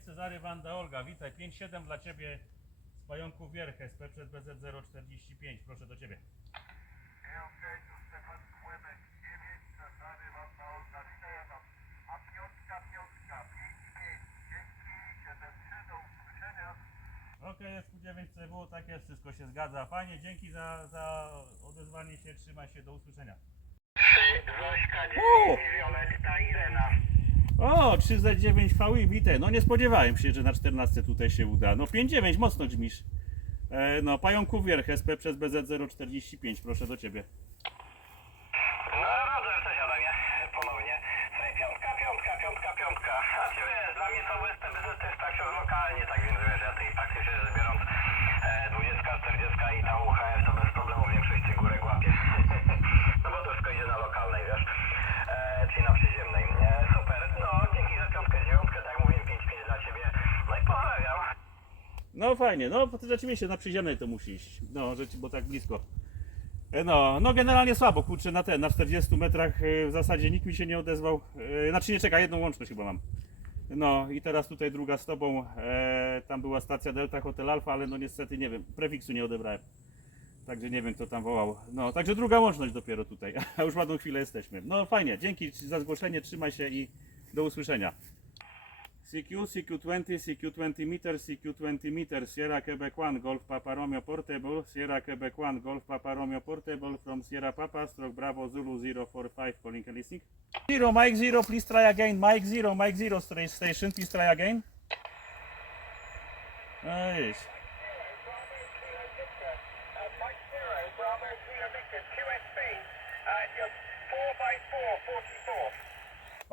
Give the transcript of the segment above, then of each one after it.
Cezary Wanda Olga, witaj. 5-7 dla Ciebie z pająków Wierch, SP przez BZ 045. Proszę do Ciebie. Okej, tu Stefan Kłemek, 9, Cezary Wanda Olga, witaj Adam. A piątka, piątka, 5, 5, dzięki, 7, 3, do usłyszenia. Okej, SQ9 CW, tak jest, wszystko się zgadza. Fajnie, dzięki za, za odezwanie się, trzymaj się, do usłyszenia. 3, Zośka, O! 9, Violetta, Irena. O, 3Z9 VI, witaj. No nie spodziewałem się, że na 14 tutaj się uda. No 5-9, mocno dźmisz. E, no, pająków Wierch, SP przez BZ 045. Proszę do Ciebie. No Roger, cześć Adamie, ponownie. Słuchaj, piątka, piątka, piątka, piątka. A czy wiesz, dla mnie to jest tak lokalnie, tak więc wiesz, ja tej fakty się rzecz biorąc e, 20, 40 i ta UHF to bez problemu większość tych górek łapie. no bo to wszystko idzie na lokalnej, wiesz, e, czyli na przyziemnej. E, super, no dzięki za piątkę, dziewiątkę, tak jak mówiłem, 5-5 dla Ciebie. No i pozdrawiam. No fajnie, no to rzeczywiście na przyziemnej to musi iść. No, rzeczy, bo tak blisko. E, No, no generalnie słabo, kurczę, na ten, na 40 metrach e, w zasadzie nikt mi się nie odezwał. E, Znaczy nie czeka, jedną łączność chyba mam. No i teraz tutaj druga z tobą, e, tam była stacja Delta Hotel Alfa, ale no niestety nie wiem, prefiksu nie odebrałem. Także nie wiem kto tam wołał. No, także druga łączność dopiero tutaj, a już ładną chwilę jesteśmy. No fajnie, dzięki za zgłoszenie, trzymaj się i do usłyszenia. CQ, CQ20, CQ20 meters, CQ20 meters, Sierra Quebec 1, Golf Papa Romeo Portable, Sierra Quebec 1, Golf Papa Romeo Portable from Sierra Papa, stroke Bravo Zulu 045, calling and listening. Zero, Mike Zero, please try again, Mike Zero, Mike Zero station, please try again. Ej, Mike Zero, Bravo, Kilo Victor, QSB,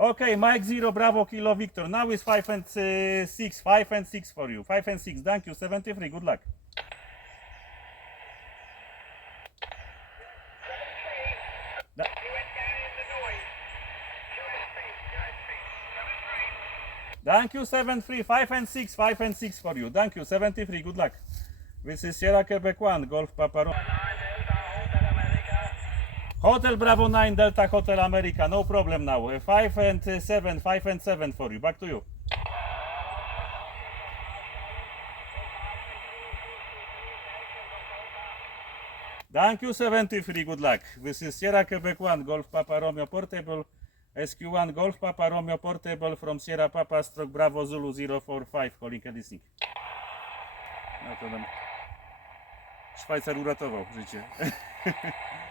Okay, Mike Zero, Bravo Kilo Victor, now is 5 and uh, 6, 5 and 6 for you, 5 and 6, thank you, 73, good luck. Thank you, 73, 5 and 6, 5 and 6 for you. Thank you, 73, good luck. This is Sierra Quebec 1, Golf Papa Hotel Bravo 9, Delta Hotel America, no problem now. Uh, 5 and uh, 7, 5 and 7 for you. Back to you. Thank you, 73, good luck. This is Sierra Quebec 1, Golf Papa Romeo Portable. SQ1 Golf Papa Romeo Portable from Sierra Papa Stroke Bravo Zulu 045, calling and listening. No to nam Szwajcar uratował życie.